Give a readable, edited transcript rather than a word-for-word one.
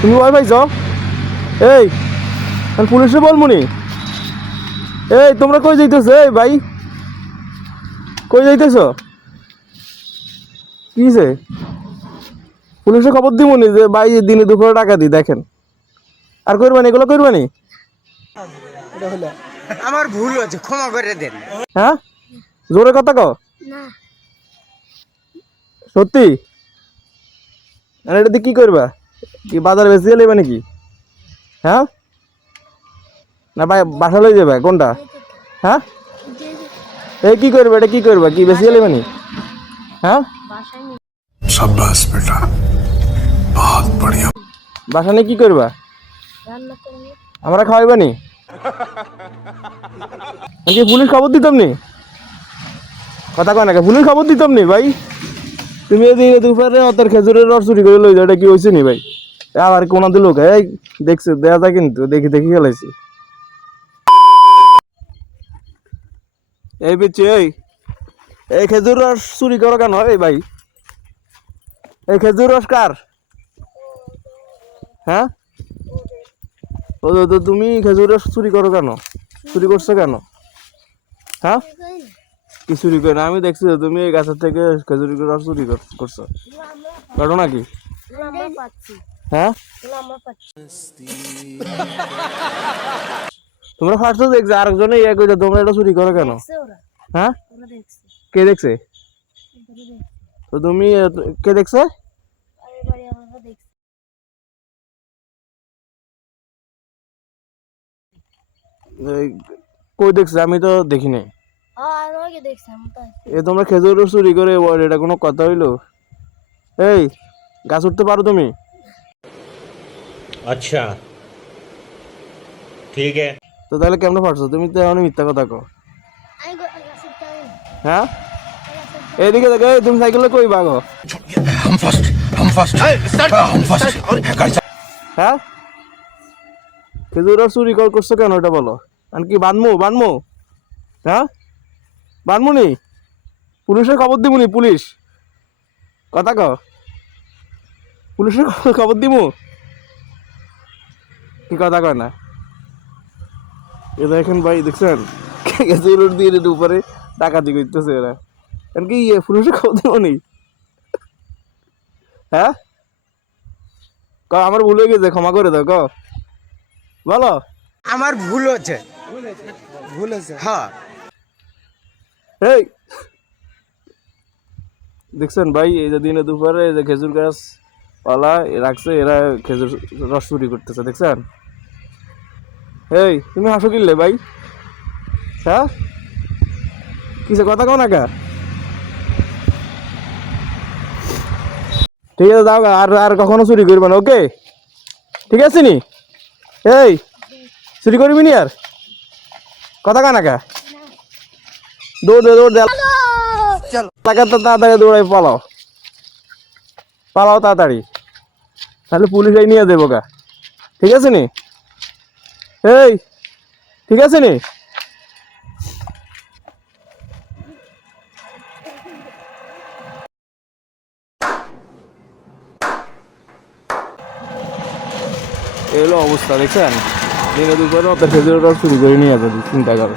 তুমি ভয় পাইছ? এই পুলিশে বলমুনি। এই তোমরা কই যাইতেছো? এই ভাই কই যাইতেছ? কি যে পুলিশে খবর দিবনি যে ভাই দিনে দুপুরে টাকা দি দেখেন। আর করবানি, এগুলো করবানি? আমার ভুল হয়েছে, ক্ষমা করে দেন। হ্যাঁ, জোরে কথা কও। সত্যি? আর এটা দিয়ে কি করবা? কি বাজারে বেশি লেবা নাকি? হ্যাঁ, না ভাই বাসা লই যাবে কোনটা? হ্যাঁ, এই কি করবে? এটা কি করবা? কি বেশি লেবা নি? হ্যাঁ, शाबाश बेटा, बहुत बढ़िया। বাসা নিয়ে কি করবা? আমরা খাওয়াইবা নি? নাকি পুলিশ খবর দিতাম নি? কথা কয় নাকি পুলিশ খবর দিতাম নি ভাই? তুমি এদিকে দুপুরে অতর খেজুরের রস চুরি করে লই যাও, এটা কি হয়েছে নি ভাই? আবার কোনা দিল এই দেখছে দেয়া যায়, কিন্তু দেখি দেখি খেলাইছি। এই বিচ্ছি, এই খেজুর রস চুরি করো কেন? এই ভাই, এই খেজুর রস কার? হ্যাঁ, তো তুমি খেজুর রস চুরি করো কেন? চুরি করছো কেন? হ্যাঁ, কি চুরি করে? আমি দেখছি তো তুমি এই গাছের থেকে খেজুর রস চুরি করছো। ঘটনা কি? হ্যাঁ, তোমরা ফার্স্ট দেখছো, আরেকজনে ইয়ে কইছো তোমরা এটা চুরি করো কেন? হ্যাঁ, কে দেখছে? তো তুমি কে দেখছে? কই দেখছে? আমি তো দেখি নাই। এ তোমরা খেজুর রস চুরি করে এটা কোনো কথা হইলো? এই গাছ উঠতে পারো তুমি? अच्छा ठीक है। তো তাহলে কেমনে পারছো? তুমি তো এখন মিথ্যা কথা কও। হ্যাঁ, এইদিকে দেখো, তুমি সাইকেলে কই ভাগো? हम फर्स्ट, हम फर्स्ट, हम फर्स्ट। হ্যাঁ, খেজুর রস চুরি করছো কেন এটা বলো? আর কি বানমু? হ্যাঁ, বানমু নি? পুলিশের খবর দিবনি? পুলিশ কথা কও, পুলিশের খবর দিমু? কি কথা কয় না? এ দেখেন ভাই, দেখছেন খেজুর দিয়ে উপরে ডাকাতি করতেছে এরা। আর কি পুলিশের খবর দিবনি? হ্যাঁ, আমার ভুল হয়ে গেছে, ক্ষমা করে দাও। বলো। আমার ভুল হয়েছে, হ্যাঁ। এই দেখছেন ভাই, এই যে দিনে দুপুরে এই যে খেজুর গাছ পালা রাখছে, এরা খেজুর রস চুরি করতেছে, দেখছেন? এই তুমি হাসো কিনলে ভাই? হ্যাঁ, কিসে কথা কও না কা? ঠিক আছে, যাও গা, আর কখনো চুরি করবে না, ওকে? ঠিক আছে নি? এই চুরি করবি নি আর? কথা কয় না কা? দৌড় দে টাকা তো তাড়াতাড়ি দৌড়াই পালাও তাড়াতাড়ি, তাহলে পুলিশ নিয়ে দেবো গা। ঠিক আছে নি? এই ঠিক আছে নি? এলো অবস্থা, দেখছেন? দিনে দুপুরে খেজুর রস চুরি করে নিয়ে যাবে, চিন্তা করো।